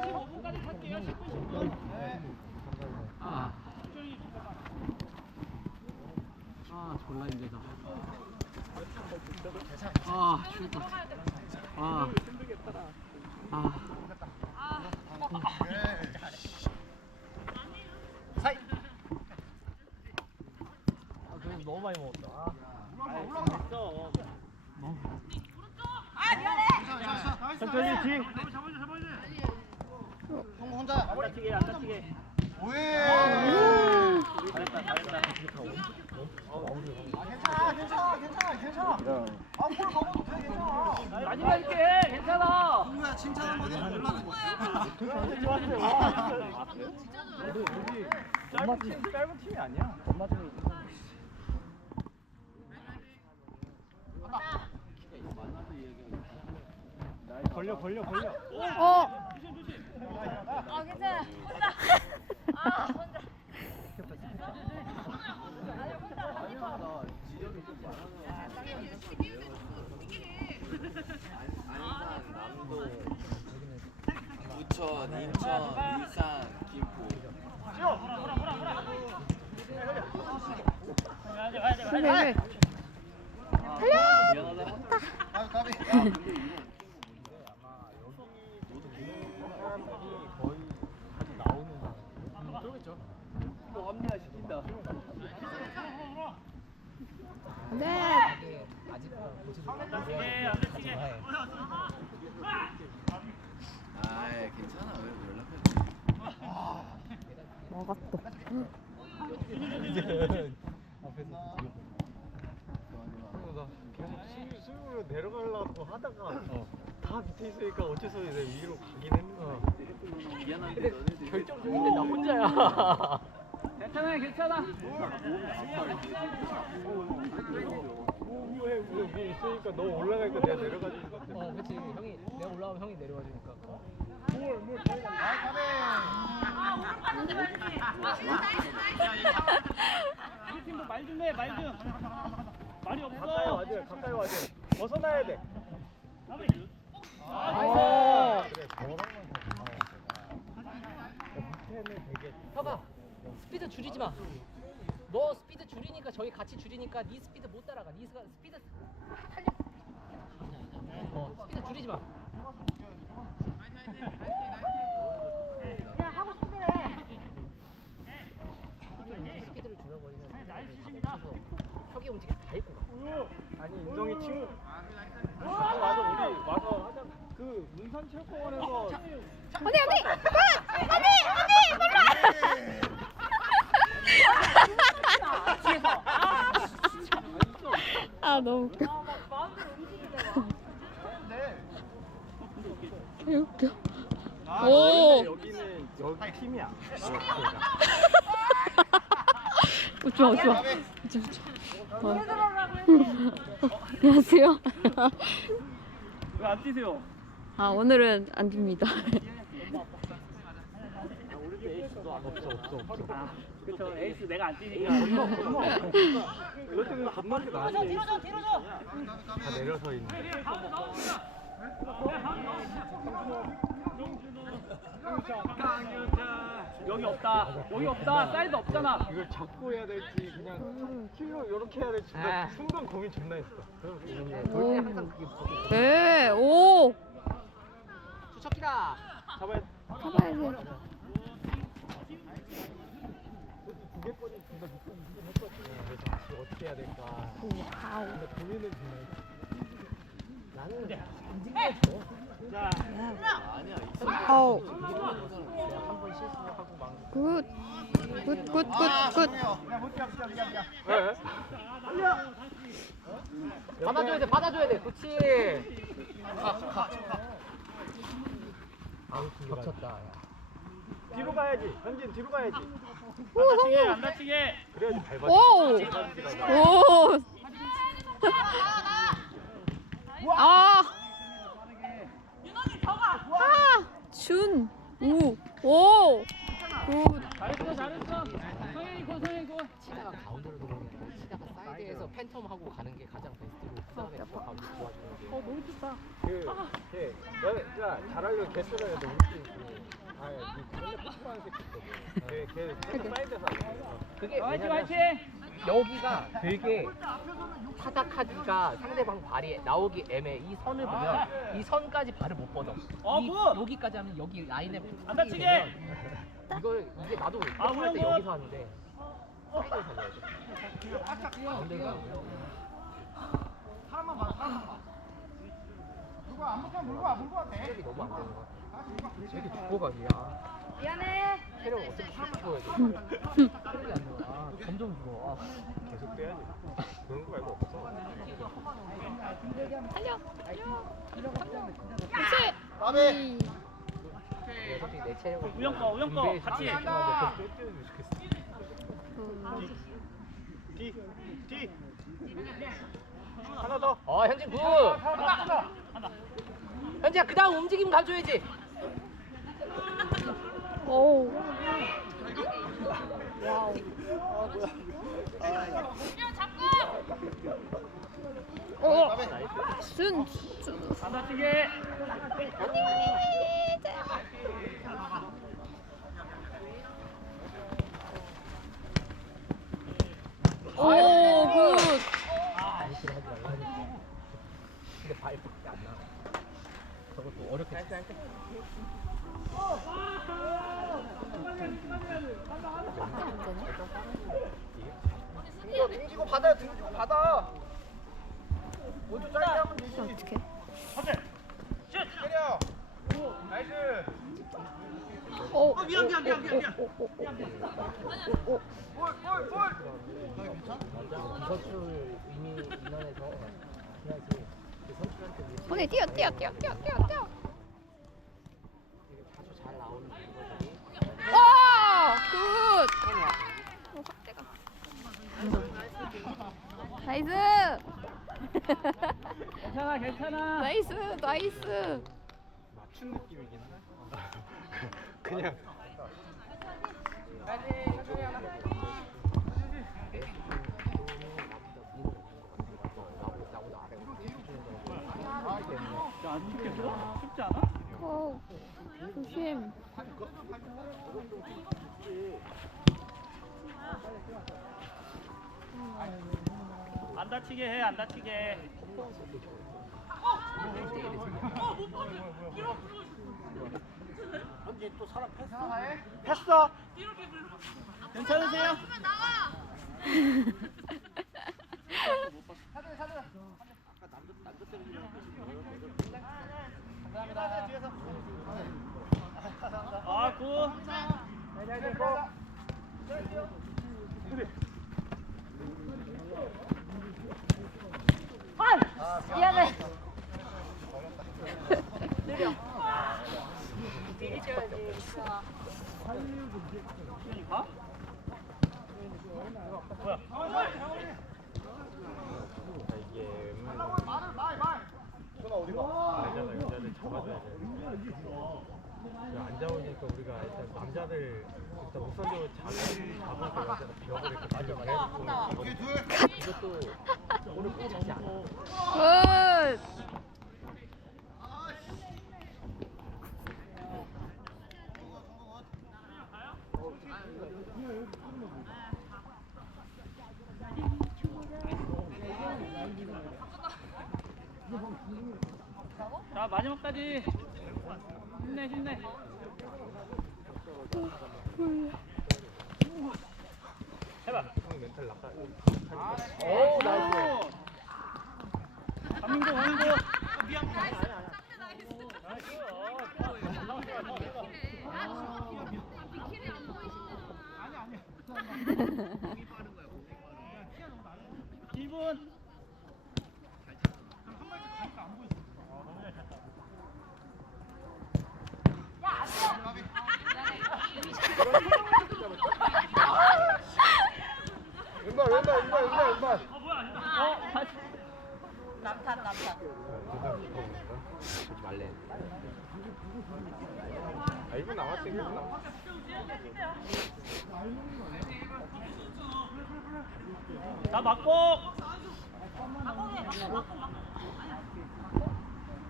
15분까지 탈게요. 10분 10분. 아. 아, 졸라 힘들다. 아. 아. 아. 아, 그래도 너무 많이 먹었다. 아. 천천히 뒤. 형 혼자. 안 다치게 안 다치게. 오예. 잘했다 잘했다. 괜찮아, 괜찮아, 괜찮아, 괜찮아. 아, 볼 먹어도 돼, 괜찮아. 마지막에 해. 괜찮아. 누구야 칭찬 한번 해. 연락은 좋았어요. 짧은 팀 짧은 팀이 아니야. 엄마 팀이. 걸려 걸려 걸려. 어. 아 괜찮아. 아 혼자. 안산, 남도, 부천, 인천, 일산, 김포. 그래 그래. 아, 까비. 거의 자주 나오는. 그러겠죠. 또 합리화 시킨다. 네. 아이, 괜찮아. 왜 연락해? 먹었어. 이제는 앞에서 그래서 계속 수- 수영으로 내려가려고 하다가 다 밑에 있으니까 어째서 내 위로 가긴 했는데 미안한데 너네들 결정 중인데 나 혼자야 괜찮아, 괜찮아. 위에 있으니까 너 올라가니까 내가 내려가지는 건데 어, 그치. 형이, 내가 올라오면 형이 내려와 주니까. 우리 팀도 말 좀 해, 말 좀. 말이 없어. 가까이 와줘요 가까이 와줘요 벗어나야 돼 나이스. 아, 그래 더 밑에는 되게 봐봐. 스피드 줄이지 마. 너 스피드 줄이니까 저희 같이 줄이니까 네 스피드 못 따라가. 네 스가- 스피드 살려. 어, 스피드 줄이지 마. 그냥 하고 싶은 대로 해. 스피드를 줄여버리면 그래서 혁이 움직임 다 가. 아니 인정이 친구 아, 맞아 우리 와서 하자 그 문산 체육공원에서 언니 언니. 굿! 언니 언니 아 너무 웃겨. 개 웃겨. 오. 여기는 여기 팀이야 웃지 마, 웃지 마. 웃지 마, 웃지 마. 어. 안녕하세요. 왜 안 뛰세요? 아, 오늘은 안 줍니다. 없어 없어 없어 그쵸, 에이스 내가 안 뛰니까. 이것 때문에 반말이 나왔네 뒤로 줘 뒤로 줘다 내려서 있네 여기 없다. 여기 없다. 사이드 없잖아. 이걸 잡고 해야 될지 그냥 킬로 이렇게 해야 될지 나 아. 순간 고민 존나 했어 오. 네, 오. 수척기다. 잡아야 잡아야 돼. 두개까지 둘다 밑에 밑에 했거든 그래서 다시 어떻게 해야 될까 와우. 근데 존나 했어 나는 아니야. 아우. 한번 실수하고 막 굿. 굿, 굿, 굿, 아, 굿. 죄송해요. 받아줘야 돼, 받아줘야 돼. 그렇지. 아우 겹쳤다 야. 뒤로 가야지 현진 뒤로 가야지 오, 안 성공. 다치게. 그래야지 밟아지 오. 오. 아. 아. 준. 우. 오. 굿. 잘했어, 잘했어. 성현이 고, 성현이 고. 치다가 가운데로 들어오는 거. 치다가 사이드에서 팬텀하고 가는 게 가장 베스트고 그 다음에 가운데 도와주는 게. 어 너무 춥다. 그, 걔, 야, 야, 잘하려고 개쓰러야 돼, 우리 팀. 그게 화이팅 화이팅 여기가 되게 타닥하기가 상대방 발이 나오기 애매해. 이 선을 보면 이 선까지 발을 못 뻗어. 어, 이, 굿! 여기까지 하면 여기 라인에 안 다치게! 이걸 이게 나도 아, 할때 우영 굿! 여기서 하는데 사이드에서 해야 돼. 사람만 봐 사람만 봐 물고 안 먹으면 물고 와 물고 와 돼 체력이 너무 안 되는 것 같아. 이렇게 죽어가기야. 미안해. 체력 어떻게 죽어야 돼? 체력이 안 돼. 아, 점점 죽어. 아. 계속 빼야지. 그런 거 말고 없어. 달려. 그렇지. 나비 이. 근데 솔직히 내 체력을 우영 거, 우영 거, 같이. 주는 게 계속 하나 더. 어 현진 굿. 현진아 그 다음 움직임 가져야지. 오. 와우. 어. 순. 순. 안 다치게 오 굿. 아 이렇게 하지 말라니까. 근데 발밖에 안 나. 저것도 어렵게 할 때. 이거 등지고 받아요 등지고 받아 먼저 짧게 하면 되지 어떻게? 때려 나이스 오. 미안 미안 미안 미안. 오, 오, 오, 오, 오, 오. 볼볼볼 이 선수를 의미 인원에서. 그 우리 오케이 뛰어 뛰어 뛰어 뛰어 뛰어 뛰어. 와 굿. 오 확대가. 나이스. 괜찮아 괜찮아 나이스 나이스. 맞춘 느낌이긴 해. 그냥. 야 안 죽겠어? 쉽지 않아? 어 조심. 안 다치게 해 안 다치게 했어 괜찮으세요? 아 굿. 미안해. 가? 뭐야? 아, 이게 어디 가 야, 안 잡으니까 우리가 일단 남자들 일단 우선적으로 자기 잡으니까 여자가 벽을 이렇게 그래서 오케이 둘 이것도 볼을 꼭 잡지 않아. 굿. 자 마지막까지 힘내 힘내 해봐 형 멘탈 나가. 오 나이스. 강민도 강민도 일분 왼발 왼발 왼발 왼발 왼발 어? 다시 하지 말래. 아, 1분 남았어, 1분 남았어.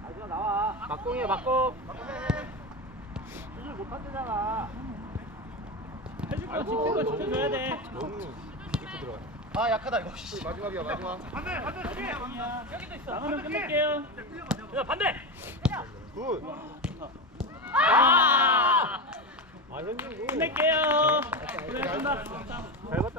아주가 나와. 막공이야 막공. 수술 못한대잖아. 해줄 거 지킬 거 지켜줘야 돼. 너무 깊게 들어가. 아 약하다 이거. 씨. 마지막이야 마지막. 나가면 끝낼게요. 야 반대. 굿. 아! 아 현준 굿. 끝낼게요. 고생하셨습니다. 잘 봤다.